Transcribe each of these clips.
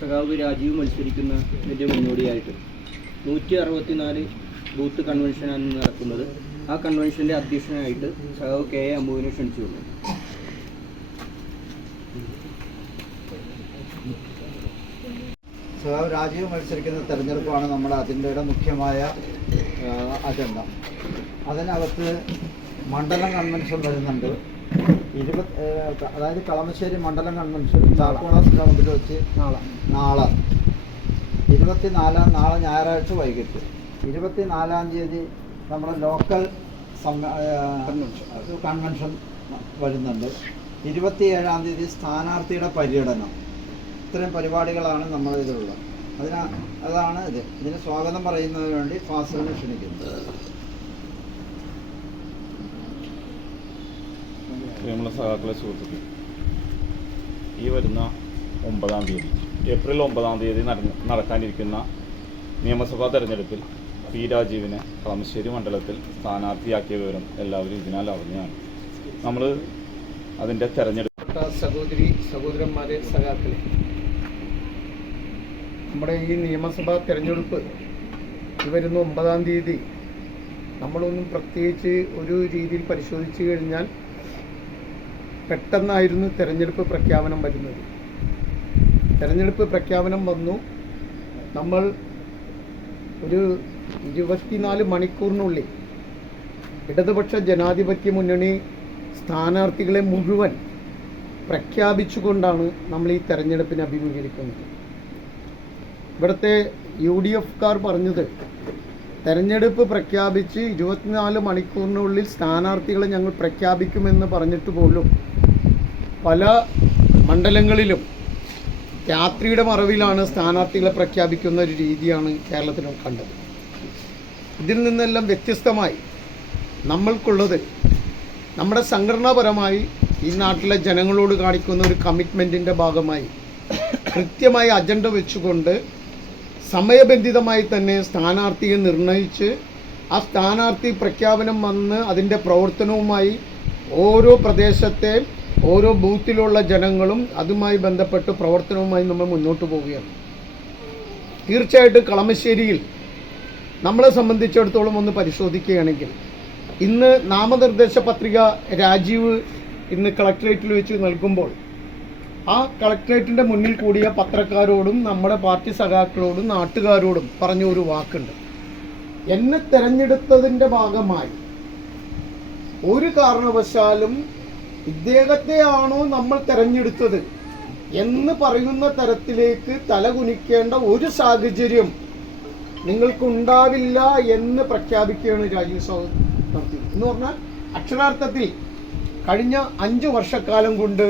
സഖാവ് രാജീവ് മത്സരിക്കുന്നതിൻ്റെ മുന്നോടിയായിട്ട് 164 ബൂത്ത് കൺവെൻഷനാണ് നടക്കുന്നത്. ആ കൺവെൻഷൻ്റെ അധ്യക്ഷനായിട്ട് സഖാവ് കെ എ അമ്മുവിനെ ക്ഷണിച്ചുകൊള്ളു. സഖാവ് രാജീവ് മത്സരിക്കുന്ന തെരഞ്ഞെടുപ്പാണ് നമ്മുടെ അതിൻ്റെ മുഖ്യമായ അജണ്ട. അതിനകത്ത് മണ്ഡലം കൺവെൻഷൻ വരുന്നുണ്ട്. അതായത് കളമശ്ശേരി മണ്ഡലം കൺവെൻഷൻ ചാക്കോള ഗ്രൗണ്ടിൽ വെച്ച് നാളെ 24 നാളെ ഞായറാഴ്ച വൈകിട്ട് 24-ാം തീയതി നമ്മുടെ ലോക്കൽ കൺവെൻഷൻ വരുന്നുണ്ട്. 27-ാം തീയതി സ്ഥാനാർത്ഥിയുടെ പര്യടനം. ഇത്രയും പരിപാടികളാണ് നമ്മളിതിലുള്ളത്. അതാണ് ഇതിന് സ്വാഗതം പറയുന്നതിന് വേണ്ടി ഫാസിലിനെ ക്ഷണിക്കുന്നത്. പ്രിയമുള്ള സഖാക്കളെ, സുഹൃത്തുക്കൾ, ഈ വരുന്ന 9-ാം തീയതി ഏപ്രിൽ 9-ാം തീയതി നടക്കാനിരിക്കുന്ന നിയമസഭാ തെരഞ്ഞെടുപ്പിൽ പി രാജീവിനെ കളമശ്ശേരി മണ്ഡലത്തിൽ സ്ഥാനാർത്ഥിയാക്കിയ വിവരം എല്ലാവരും ഇതിനാൽ അറിഞ്ഞാണ്. നമ്മൾ അതിൻ്റെ തെരഞ്ഞെടുപ്പ് സഹോദരന്മാരെ, സഖാക്കളെ, നമ്മുടെ ഈ നിയമസഭാ തെരഞ്ഞെടുപ്പ് വരുന്ന 9-ാം തീയതി നമ്മളൊന്നും പ്രത്യേകിച്ച് ഒരു രീതിയിൽ പരിശോധിച്ചു കഴിഞ്ഞാൽ പെട്ടെന്നായിരുന്നു തെരഞ്ഞെടുപ്പ് പ്രഖ്യാപനം വരുന്നത്. തെരഞ്ഞെടുപ്പ് പ്രഖ്യാപനം വന്നു. നമ്മൾ ഒരു 24 മണിക്കൂറിനുള്ളിൽ ഇടതുപക്ഷ ജനാധിപത്യ മുന്നണി സ്ഥാനാർത്ഥികളെ മുഴുവൻ പ്രഖ്യാപിച്ചുകൊണ്ടാണ് നമ്മൾ ഈ തെരഞ്ഞെടുപ്പിനെ അഭിമുഖീകരിക്കുന്നത്. ഇവിടുത്തെ UDFക്കാർ പറഞ്ഞത് തെരഞ്ഞെടുപ്പ് പ്രഖ്യാപിച്ച് 24 മണിക്കൂറിനുള്ളിൽ സ്ഥാനാർത്ഥികളെ ഞങ്ങൾ പ്രഖ്യാപിക്കുമെന്ന് പറഞ്ഞിട്ട് പോലും പല മണ്ഡലങ്ങളിലും രാത്രിയുടെ മറവിലാണ് സ്ഥാനാർത്ഥികളെ പ്രഖ്യാപിക്കുന്ന ഒരു രീതിയാണ് കേരളത്തിൽ കണ്ടത്. ഇതിൽ നിന്നെല്ലാം വ്യത്യസ്തമായി നമ്മൾക്കുള്ളത് നമ്മുടെ സംഘടനാപരമായി ഈ നാട്ടിലെ ജനങ്ങളോട് കാണിക്കുന്ന ഒരു കമ്മിറ്റ്മെൻറ്റിൻ്റെ ഭാഗമായി കൃത്യമായ അജണ്ട വെച്ചുകൊണ്ട് സമയബന്ധിതമായി തന്നെ സ്ഥാനാർത്ഥിയെ നിർണയിച്ച് ആ സ്ഥാനാർത്ഥി പ്രഖ്യാപനം വന്ന് അതിൻ്റെ പ്രവർത്തനവുമായി ഓരോ പ്രദേശത്തെ ഓരോ ബൂത്തിലുള്ള ജനങ്ങളും അതുമായി ബന്ധപ്പെട്ട് പ്രവർത്തനവുമായി നമ്മൾ മുന്നോട്ട് പോവുകയാണ്. തീർച്ചയായിട്ടും കളമശ്ശേരിയിൽ നമ്മളെ സംബന്ധിച്ചിടത്തോളം ഒന്ന് പരിശോധിക്കുകയാണെങ്കിൽ ഇന്ന് നാമനിർദ്ദേശ പത്രിക രാജീവ് ഇന്ന് കളക്ടറേറ്റിൽ വെച്ച് നൽകുമ്പോൾ ആ കളക്ടറേറ്റിൻ്റെ മുന്നിൽ കൂടിയ പത്രക്കാരോടും നമ്മുടെ പാർട്ടി സഖാക്കളോടും നാട്ടുകാരോടും പറഞ്ഞ ഒരു വാക്കുണ്ട്. എന്നെ തെരഞ്ഞെടുത്തതിൻ്റെ ഭാഗമായി ഒരു കാരണവശാലും ഇദ്ദേഹത്തെയാണോ നമ്മൾ തെരഞ്ഞെടുത്തത് എന്ന് പറയുന്ന തരത്തിലേക്ക് തലകുനിക്കേണ്ട ഒരു സാഹചര്യം നിങ്ങൾക്കുണ്ടാവില്ല എന്ന് പ്രഖ്യാപിക്കുകയാണ് രാജീവ് നടത്തി. എന്ന് പറഞ്ഞാൽ അക്ഷരാർത്ഥത്തിൽ കഴിഞ്ഞ 5 വർഷക്കാലം കൊണ്ട്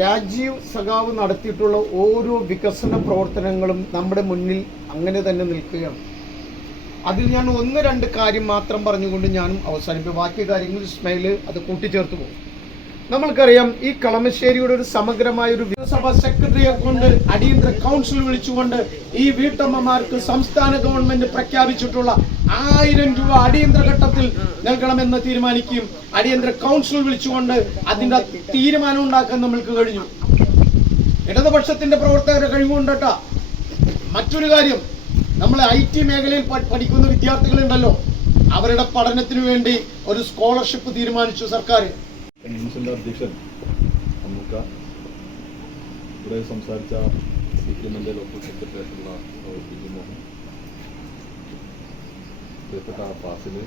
രാജീവ് സഖാവ് നടത്തിയിട്ടുള്ള ഓരോ വികസന പ്രവർത്തനങ്ങളും നമ്മുടെ മുന്നിൽ അങ്ങനെ തന്നെ നിൽക്കുകയാണ്. അതിൽ ഞാൻ 1-2 കാര്യം മാത്രം പറഞ്ഞുകൊണ്ട് ഞാനും അവസാനിപ്പിക്കും. ബാക്കി കാര്യങ്ങൾ ഇസ്മായിൽ അത് കൂട്ടിച്ചേർത്ത് പോകും. നമ്മൾക്കറിയാം, ഈ കളമശ്ശേരിയുടെ ഒരു സമഗ്രമായ ഒരു നിയമസഭാ സെക്രട്ടറിയെ കൊണ്ട് അടിയന്തര കൗൺസിൽ വിളിച്ചുകൊണ്ട് ഈ വീട്ടമ്മമാർക്ക് സംസ്ഥാന ഗവൺമെന്റ് പ്രഖ്യാപിച്ചിട്ടുള്ള 1000 രൂപ അടിയന്തര ഘട്ടത്തിൽ നൽകണമെന്ന് തീരുമാനിക്കുകയും അടിയന്തര കൗൺസിൽ വിളിച്ചുകൊണ്ട് അതിന്റെ തീരുമാനം ഉണ്ടാക്കാൻ നമ്മൾക്ക് കഴിഞ്ഞു. ഇടതുപക്ഷത്തിന്റെ പ്രവർത്തകരെ കഴിവുകൊണ്ടട്ടാ. മറ്റൊരു കാര്യം, നമ്മൾ IT മേഖലയിൽ പഠിക്കുന്ന വിദ്യാർത്ഥികളുണ്ടല്ലോ, അവരുടെ പഠനത്തിനു വേണ്ടി ഒരു സ്കോളർഷിപ്പ് തീരുമാനിച്ചു സർക്കാർ. കൺവെൻഷൻ്റെ അധ്യക്ഷൻ അമ്മൂക്ക, ഇവിടെ സംസാരിച്ച CPM-ന്റെ ലോക്കൽ സെക്രട്ടറി ആയിട്ടുള്ള PG മോഹൻ, പ്രിയപ്പെട്ട ഫാസില്,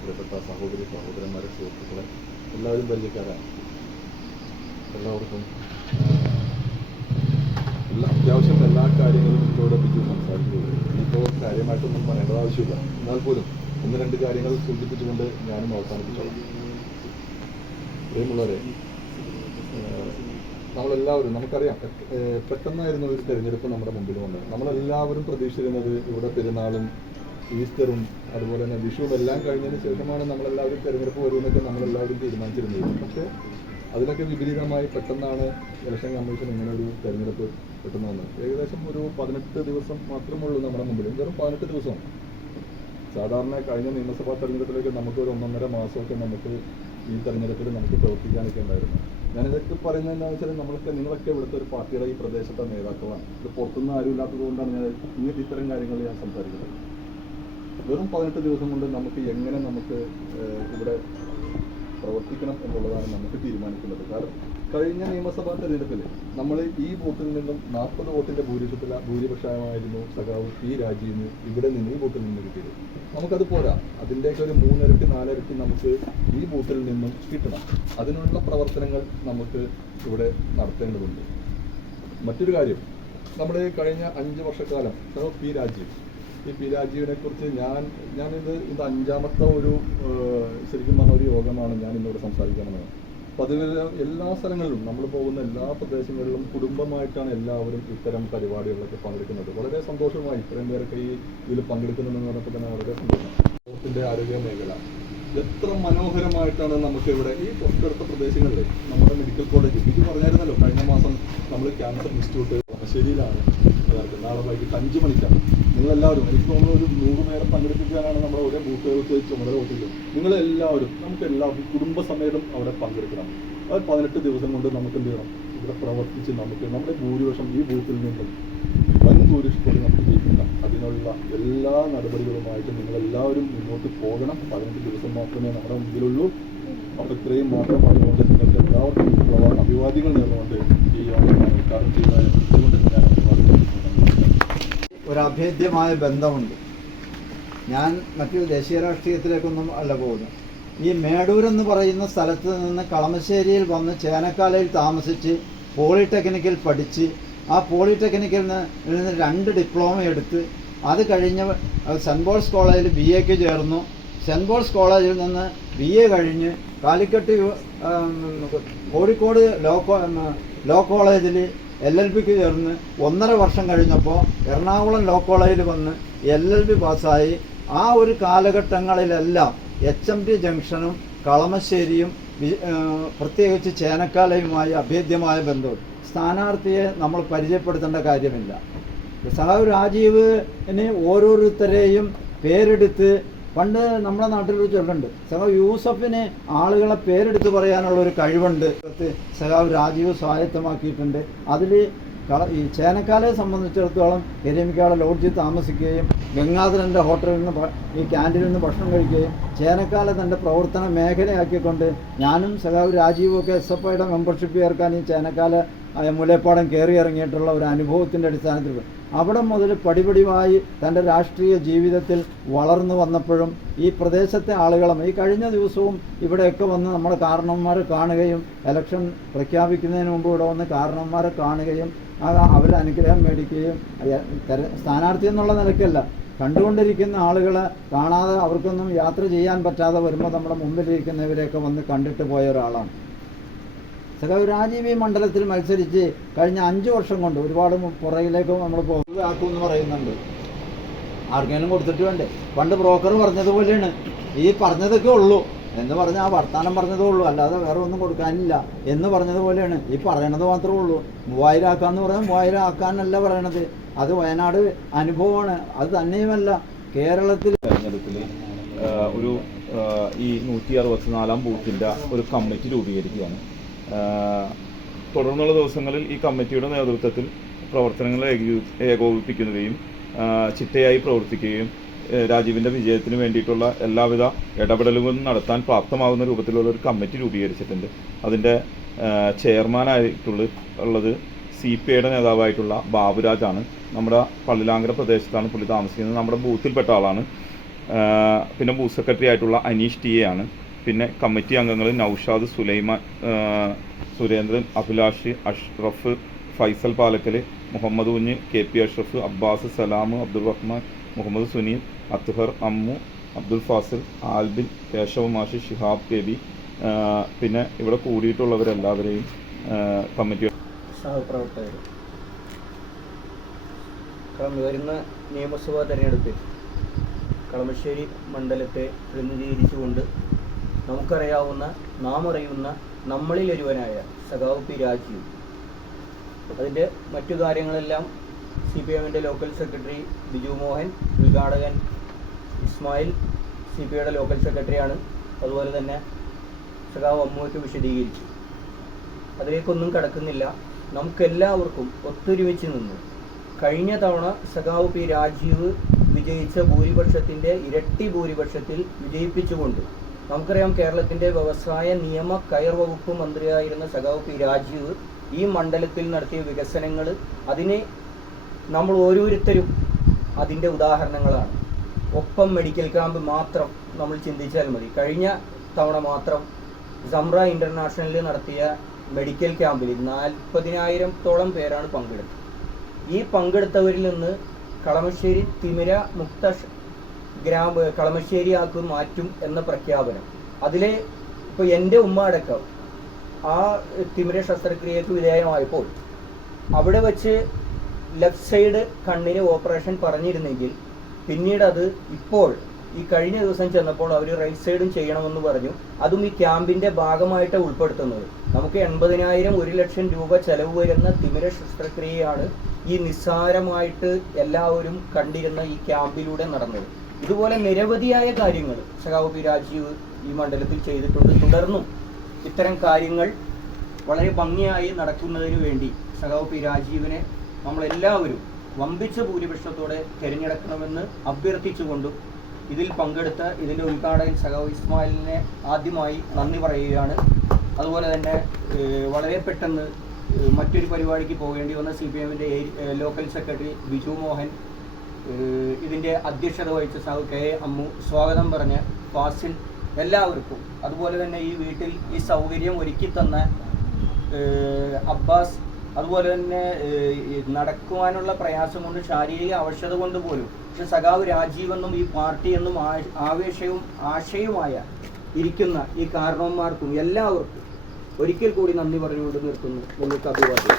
പ്രിയപ്പെട്ട സഹോദരന്മാരെ, സുഹൃത്തുക്കളെ, എല്ലാവരും പരിചയക്കാരാണ്. എല്ലാവർക്കും അത്യാവശ്യം എല്ലാ കാര്യങ്ങളും ഇവിടെ ബിജു സംസാരിച്ചു. ഇപ്പോൾ കാര്യമായിട്ടൊന്നും പറയേണ്ടത് ആവശ്യമില്ല. എന്നാൽ പോലും 1-2 കാര്യങ്ങൾ സൂചിപ്പിച്ചുകൊണ്ട് ഞാനും അവസാനിപ്പിച്ചോളാം. പ്രിയമുള്ളവരെ, നമ്മളെല്ലാവരും നമുക്കറിയാം പെട്ടെന്നായിരുന്നു ഒരു തെരഞ്ഞെടുപ്പ് നമ്മുടെ മുമ്പിൽ കൊണ്ട്. നമ്മളെല്ലാവരും പ്രതീക്ഷിച്ചിരുന്നത് ഇവിടെ പെരുന്നാളും ഈസ്റ്ററും അതുപോലെ തന്നെ വിഷുവും എല്ലാം കഴിഞ്ഞതിന് ശേഷമാണ് നമ്മളെല്ലാവരും തെരഞ്ഞെടുപ്പ് വരുമെന്നൊക്കെ നമ്മളെല്ലാവരും തീരുമാനിച്ചിരുന്നത്. പക്ഷേ അതിനൊക്കെ വിപരീതമായി പെട്ടെന്നാണ് ഇലക്ഷൻ കമ്മീഷൻ ഇങ്ങനെ ഒരു തെരഞ്ഞെടുപ്പ് പെട്ടെന്ന് വന്നത്. ഏകദേശം ഒരു 18 ദിവസം മാത്രമുള്ളൂ നമ്മുടെ മുമ്പിൽ. വെറും 18 ദിവസം. സാധാരണ കഴിഞ്ഞ നിയമസഭാ തെരഞ്ഞെടുപ്പിലേക്ക് നമുക്ക് ഒരു 1.5 മാസമൊക്കെ നമുക്ക് ഈ തെരഞ്ഞെടുപ്പിൽ നമുക്ക് പ്രവർത്തിക്കാനൊക്കെ ഉണ്ടായിരുന്നു. ഞാനിതൊക്കെ പറയുന്നത് എന്താണെന്ന് വെച്ചാൽ നിങ്ങളൊക്കെ ഇവിടുത്തെ ഒരു പാർട്ടിയുടെ ഈ പ്രദേശത്തെ നേതാക്കളാണ്. ഇത് പുറത്തുനിന്ന് ആരും ഇല്ലാത്തത് കൊണ്ടാണ് ഞാൻ ഇത്തരം കാര്യങ്ങൾ ഞാൻ സംസാരിക്കുന്നത്. വെറും 18 ദിവസം കൊണ്ട് നമുക്ക് എങ്ങനെ ഇവിടെ പ്രവർത്തിക്കണം എന്നുള്ളതാണ് നമുക്ക് തീരുമാനിക്കുന്നത്. കാരണം കഴിഞ്ഞ നിയമസഭാ തെരഞ്ഞെടുപ്പിൽ നമ്മൾ ഈ ബൂത്തിൽ നിന്നും 40 വോട്ടിൻ്റെ ഭൂരിപക്ഷമായിരുന്നു സഖാവ് പി രാജീവിന് ഇവിടെ നിന്ന് ഈ ബൂത്തിൽ നിന്ന് കിട്ടിയത്. നമുക്കത് പോരാ, അതിൻ്റെയൊക്കെ ഒരു 3 ഇരട്ടി 4 ഇരട്ടി നമുക്ക് ഈ ബൂത്തിൽ നിന്നും കിട്ടണം. അതിനുള്ള പ്രവർത്തനങ്ങൾ നമുക്ക് ഇവിടെ നടത്തേണ്ടതുണ്ട്. മറ്റൊരു കാര്യം, നമ്മൾ കഴിഞ്ഞ 5 വർഷക്കാലം സഖാവ് പി രാജീവ്, ഈ പി രാജീവിനെ കുറിച്ച് ഞാനിത് 5ാമത്തെ ഒരു ശരിക്കും പറഞ്ഞ ഒരു യോഗമാണ് ഞാൻ ഇന്നിവിടെ സംസാരിക്കണമെന്ന്. അപ്പോൾ അതിൽ എല്ലാ സ്ഥലങ്ങളിലും നമ്മൾ പോകുന്ന എല്ലാ പ്രദേശങ്ങളിലും കുടുംബമായിട്ടാണ് എല്ലാവരും ഇത്തരം പരിപാടികളിലൊക്കെ പങ്കെടുക്കുന്നത്. വളരെ സന്തോഷമായി ഇത്രയും പേരൊക്കെ ഇതിൽ പങ്കെടുക്കുന്നുണ്ടെന്ന് പറഞ്ഞപ്പോൾ തന്നെ വളരെ സന്തോഷം. സ്പോർട്സിൻ്റെ ആരോഗ്യ മേഖല എത്ര മനോഹരമായിട്ടാണ് നമുക്ക് ഇവിടെ ഈ തൊട്ടടുത്ത പ്രദേശങ്ങളിൽ നമ്മുടെ മെഡിക്കൽ കോളേജ് ഇത് പറഞ്ഞായിരുന്നല്ലോ, കഴിഞ്ഞ മാസം നമ്മൾ ക്യാൻസർ ഇൻസ്റ്റിറ്റ്യൂട്ട് ശരിയിലാണ് നാളെ വൈകിട്ട് 5 മണിക്കാണ്. നിങ്ങളെല്ലാവരും, എനിക്ക് തോന്നുന്നു ഒരു 100 പേരെ പങ്കെടുപ്പിക്കാനാണ് നമ്മുടെ ഓരോ ബൂത്തുകൾക്ക് ചുമതല കൊടുത്തിട്ടുള്ളത്. നിങ്ങളെല്ലാവരും നമുക്കെല്ലാവരും കുടുംബസമേതം അവിടെ പങ്കെടുക്കണം. അത് 18 ദിവസം കൊണ്ട് നമുക്ക് എന്ത് ചെയ്യണം, ഇവിടെ പ്രവർത്തിച്ച് നമ്മുടെ ഭൂരിപക്ഷം ഈ ബൂത്തിൽ നിന്നും വൻ ഭൂരിപക്ഷത്തോടെ നമുക്ക് ജയിക്കണം. അതിനുള്ള എല്ലാ നടപടികളുമായിട്ട് നിങ്ങളെല്ലാവരും മുന്നോട്ട് പോകണം. 18 ദിവസം മാത്രമേ നമ്മുടെ മുമ്പിലുള്ളൂ. അപ്പോൾ ഇത്രയും മാത്രം പറഞ്ഞുകൊണ്ട് നിങ്ങൾക്ക് എല്ലാവർക്കും അഭിവാദ്യങ്ങൾ നേർന്നുകൊണ്ട് ഈ ഉദ്ഘാടനം ചെയ്തതായി കൊണ്ട് ഞാൻ അഭിവാദ്യം. ഒരു അഭേദ്യമായ ബന്ധമുണ്ട്. ഞാൻ മറ്റു ദേശീയ രാഷ്ട്രീയത്തിലേക്കൊന്നും അല്ല പോകുന്നത്. ഈ മേടൂരെന്ന് പറയുന്ന സ്ഥലത്ത് നിന്ന് കളമശ്ശേരിയിൽ വന്ന് ചേനക്കാലയിൽ താമസിച്ച് പോളിടെക്നിക്കിൽ പഠിച്ച് ആ പോളിടെക്നിക്കിൽ നിന്ന് 2 ഡിപ്ലോമ എടുത്ത് അത് കഴിഞ്ഞ് സെൻറ്റ് പോൾസ് കോളേജിൽ BA ചേർന്നു. സെൻറ്റ് പോൾസ് കോളേജിൽ നിന്ന് BA കഴിഞ്ഞ് കാലിക്കറ്റ് കോഴിക്കോട് ലോ കോളേജിൽ LLBക്ക് ചേർന്ന് 1.5 വർഷം കഴിഞ്ഞപ്പോൾ എറണാകുളം ലോ കോളേജിൽ വന്ന് LLB പാസ്സായി. ആ ഒരു കാലഘട്ടങ്ങളിലെല്ലാം HMT ജംഗ്ഷനും കളമശ്ശേരിയും പ്രത്യേകിച്ച് ചേനക്കാലയുമായി അഭേദ്യമായ ബന്ധമുണ്ട്. സ്ഥാനാർത്ഥിയെ നമ്മൾ പരിചയപ്പെടുത്തേണ്ട കാര്യമില്ല. സഖാവ് രാജീവിന് ഓരോരുത്തരെയും പേരെടുത്ത്, പണ്ട് നമ്മുടെ നാട്ടിലൊരു ചൊല്ലുണ്ട്, സഖാവ് യൂസഫിന് ആളുകളെ പേരെടുത്ത് പറയാനുള്ള ഒരു കഴിവുണ്ട്. സഖാവ് രാജീവ് സ്വായത്തമാക്കിയിട്ടുണ്ട്. അതിൽ ഈ ചേനക്കാലയെ സംബന്ധിച്ചിടത്തോളം എരമിക്കാട് ലോഡ്ജിൽ താമസിക്കുകയും ഗംഗാധരൻ്റെ ഹോട്ടലിൽ നിന്ന് ഈ ക്യാൻറ്റീനിൽ നിന്ന് ഭക്ഷണം കഴിക്കുകയും ചേനക്കാല തൻ്റെ പ്രവർത്തന മേഖലയാക്കിക്കൊണ്ട് ഞാനും സഖാവ് രാജീവും ഒക്കെ SFIയുടെ മെമ്പർഷിപ്പ് ചേർക്കാൻ ഈ ചേനക്കാല മുലപ്പാടം കയറി ഇറങ്ങിയിട്ടുള്ള ഒരു അനുഭവത്തിൻ്റെ അടിസ്ഥാനത്തിൽ അവിടെ മുതൽ പടിപടിയായി തൻ്റെ രാഷ്ട്രീയ ജീവിതത്തിൽ വളർന്നു വന്നപ്പോഴും ഈ പ്രദേശത്തെ ആളുകളും ഈ കഴിഞ്ഞ ദിവസവും ഇവിടെയൊക്കെ വന്ന് നമ്മുടെ കാരണവന്മാരെ കാണുകയും ഇലക്ഷൻ പ്രഖ്യാപിക്കുന്നതിന് മുമ്പ് ഇവിടെ വന്ന് കാരണവന്മാരെ കാണുകയും അവരുടെ അനുഗ്രഹം മേടിക്കുകയും സ്ഥാനാർത്ഥി എന്നുള്ള നിലയ്ക്കല്ല, കണ്ടുകൊണ്ടിരിക്കുന്ന ആളുകളെ കാണാതെ അവർക്കൊന്നും യാത്ര ചെയ്യാൻ പറ്റാതെ വരുമ്പോൾ നമ്മുടെ മുമ്പിലിരിക്കുന്നവരെയൊക്കെ വന്ന് കണ്ടിട്ട് പോയ ഒരാളാണ് സഖാവ് രാജീവ്. ഈ മണ്ഡലത്തിൽ മത്സരിച്ച് കഴിഞ്ഞ 5 വർഷം കൊണ്ട് ഒരുപാട് പുറകിലേക്ക് നമ്മൾ ആക്കുമെന്ന് പറയുന്നുണ്ട്. ആർക്കെങ്കിലും കൊടുത്തിട്ട് വേണ്ടേ? പണ്ട് ബ്രോക്കർ പറഞ്ഞതുപോലെയാണ്, ഈ പറഞ്ഞതൊക്കെ ഉള്ളൂ എന്ന് പറഞ്ഞാൽ ആ വർത്താനം പറഞ്ഞതേ ഉള്ളൂ, അല്ലാതെ വേറെ ഒന്നും കൊടുക്കാനില്ല എന്ന് പറഞ്ഞതുപോലെയാണ്. ഈ പറയണത് മാത്രമേ ഉള്ളൂ. 3000 ആക്കാമെന്ന് പറഞ്ഞാൽ 3000 ആക്കാനല്ല പറയണത്. അത് വയനാട് അനുഭവമാണ്. അത് തന്നെയുമല്ല, കേരളത്തിൽ തെരഞ്ഞെടുപ്പിൽ ഒരു ഈ 164-ാം ബൂത്തിൻ്റെ ഒരു കമ്മിറ്റി രൂപീകരിക്കുകയാണ്. തുടർന്നുള്ള ദിവസങ്ങളിൽ ഈ കമ്മിറ്റിയുടെ നേതൃത്വത്തിൽ പ്രവർത്തനങ്ങൾ ഏകോപിപ്പിക്കുകയും ചിട്ടയായി പ്രവർത്തിക്കുകയും രാജീവിൻ്റെ വിജയത്തിന് വേണ്ടിയിട്ടുള്ള എല്ലാവിധ ഇടപെടലുകളും നടത്താൻ പ്രാപ്തമാകുന്ന രൂപത്തിലുള്ള ഒരു കമ്മിറ്റി രൂപീകരിച്ചിട്ടുണ്ട്. അതിൻ്റെ ചെയർമാനായിട്ടുള്ളത് CPIയുടെ നേതാവായിട്ടുള്ള ബാബുരാജാണ്. നമ്മുടെ പള്ളിലാങ്കര പ്രദേശത്താണ് പുള്ളി താമസിക്കുന്നത്. നമ്മുടെ ബൂത്തിൽപ്പെട്ട ആളാണ്. പിന്നെ ബൂത്ത് സെക്രട്ടറി ആയിട്ടുള്ള അനീഷ് TA ആണ്. പിന്നെ കമ്മിറ്റി അംഗങ്ങൾ നൌഷാദ്, സുലൈമാൻ, സുരേന്ദ്രൻ, അഭിലാഷ്, അഷ്റഫ്, ഫൈസൽ പാലക്കൽ, മുഹമ്മദ് കുഞ്ഞ്, KP അഷ്റഫ്, അബ്ബാസ്, സലാം, അബ്ദുൾ റഹ്മാൻ, മുഹമ്മദ് സുനീൽ, അത്ഹർ, അമ്മു, അബ്ദുൽ ഫാസിൽ, ആൽബിൻ, കേശവ മാഷി, ഷിഹാബ് KB, പിന്നെ ഇവിടെ കൂടിയിട്ടുള്ളവരെല്ലാവരെയും കമ്മിറ്റി സഹപ്രവർത്തകർ. വരുന്ന നിയമസഭാ തെരഞ്ഞെടുപ്പിൽ കളമശ്ശേരി മണ്ഡലത്തെ പ്രതിനിധീകരിച്ചുകൊണ്ട് നമുക്കറിയാവുന്ന, നാം അറിയുന്ന, നമ്മളിലൊരുവനായ സഖാവ് പി രാജീവ്, അതിൻ്റെ മറ്റു കാര്യങ്ങളെല്ലാം CPIയുടെ ലോക്കൽ സെക്രട്ടറി ബിജു മോഹൻ, ഉദ്ഘാടകൻ ഇസ്മായിൽ CPIയുടെ ലോക്കൽ സെക്രട്ടറിയാണ്. അതുപോലെ തന്നെ സഖാവ് അമ്മുവയ്ക്ക് വിശദീകരിച്ചു. അതിലേക്കൊന്നും കടക്കുന്നില്ല. നമുക്കെല്ലാവർക്കും ഒത്തൊരുമിച്ച് നിന്ന് കഴിഞ്ഞ തവണ സഖാവ് പി രാജീവ് വിജയിച്ച ഭൂരിപക്ഷത്തിൻ്റെ ഇരട്ടി ഭൂരിപക്ഷത്തിൽ വിജയിപ്പിച്ചുകൊണ്ട്, നമുക്കറിയാം കേരളത്തിൻ്റെ വ്യവസായ നിയമ കയർ വകുപ്പ് മന്ത്രിയായിരുന്ന സഖാവ് പി രാജീവ് ഈ മണ്ഡലത്തിൽ നടത്തിയ വികസനങ്ങൾ, അതിനെ നമ്മൾ ഓരോരുത്തരും അതിൻ്റെ ഉദാഹരണങ്ങളാണ്. ഒപ്പം മെഡിക്കൽ ക്യാമ്പ് മാത്രം നമ്മൾ ചിന്തിച്ചാൽ മതി. കഴിഞ്ഞ തവണ മാത്രം സംറ ഇൻ്റർനാഷണലിൽ നടത്തിയ മെഡിക്കൽ ക്യാമ്പിൽ 40,000-ഓളം പേരാണ് പങ്കെടുത്തത്. ഈ പങ്കെടുത്തവരിൽ നിന്ന് കളമശ്ശേരി തിമിര മുക്ത കളമശ്ശേരിയാക്കി മാറ്റും എന്ന പ്രഖ്യാപനം, അതിലെ ഇപ്പോൾ എൻ്റെ ഉമ്മ അടക്കം ആ തിമിര ശസ്ത്രക്രിയക്ക് വിധേയമായപ്പോൾ അവിടെ വച്ച് ലെഫ്റ്റ് സൈഡ് കണ്ണിന് ഓപ്പറേഷൻ പറഞ്ഞിരുന്നെങ്കിൽ പിന്നീട് അത് ഇപ്പോൾ ഈ കഴിഞ്ഞ ദിവസം ചെന്നപ്പോൾ അവർ റൈറ്റ് സൈഡും ചെയ്യണമെന്ന് പറഞ്ഞു. അതും ഈ ക്യാമ്പിൻ്റെ ഭാഗമായിട്ട് ഉൾപ്പെടുത്തുന്നത്. നമുക്ക് 80,000 1 ലക്ഷം രൂപ ചെലവ് വരുന്ന തിമിര ശസ്ത്രക്രിയയാണ് ഈ നിസ്സാരമായിട്ട് എല്ലാവരും കണ്ടിരുന്ന ഈ ക്യാമ്പിലൂടെ നടന്നത്. ഇതുപോലെ നിരവധിയായ കാര്യങ്ങൾ സഖാവ് പി രാജീവ് ഈ മണ്ഡലത്തിൽ ചെയ്തിട്ടുണ്ട്. തുടർന്നും ഇത്തരം കാര്യങ്ങൾ വളരെ ഭംഗിയായി നടക്കുന്നതിന് വേണ്ടി സഖാവ് പി രാജീവിനെ നമ്മളെല്ലാവരും വമ്പിച്ച ഭൂരിപക്ഷത്തോടെ തിരഞ്ഞെടുക്കണമെന്ന് അഭ്യർത്ഥിച്ചുകൊണ്ടും ഇതിൽ പങ്കെടുത്ത ഇതിൻ്റെ ഉദ്ഘാടകൻ സഖാവ് ഇസ്മായിലിനെ ആദ്യമായി നന്ദി പറയുകയാണ്. അതുപോലെ തന്നെ വളരെ പെട്ടെന്ന് മറ്റൊരു പരിപാടിക്ക് പോകേണ്ടി വന്ന CPM-ൻ്റെ ലോക്കൽ സെക്രട്ടറി ബിജു മോഹൻ, ഇതിൻ്റെ അധ്യക്ഷത വഹിച്ച സഖാവ് KA അമ്മു, സ്വാഗതം പറഞ്ഞ ഫാസിൽ, എല്ലാവർക്കും, അതുപോലെ തന്നെ ഈ വീട്ടിൽ ഈ സൗകര്യം ഒരുക്കി തന്ന അബ്ബാസ്, അതുപോലെ തന്നെ നടക്കുവാനുള്ള പ്രയാസം കൊണ്ട് ശാരീരിക അവശത കൊണ്ട് പോലും പക്ഷെ സഖാവ് രാജീവെന്നും ഈ പാർട്ടി എന്നും ആവേശവും ആശയവുമായ ഇരിക്കുന്ന ഈ കാരണവന്മാർക്കും എല്ലാവർക്കും ഒരിക്കൽ കൂടി നന്ദി പറഞ്ഞുകൊണ്ട് നിർത്തുന്നു. നിങ്ങൾക്ക് അഭിവാദ്യം.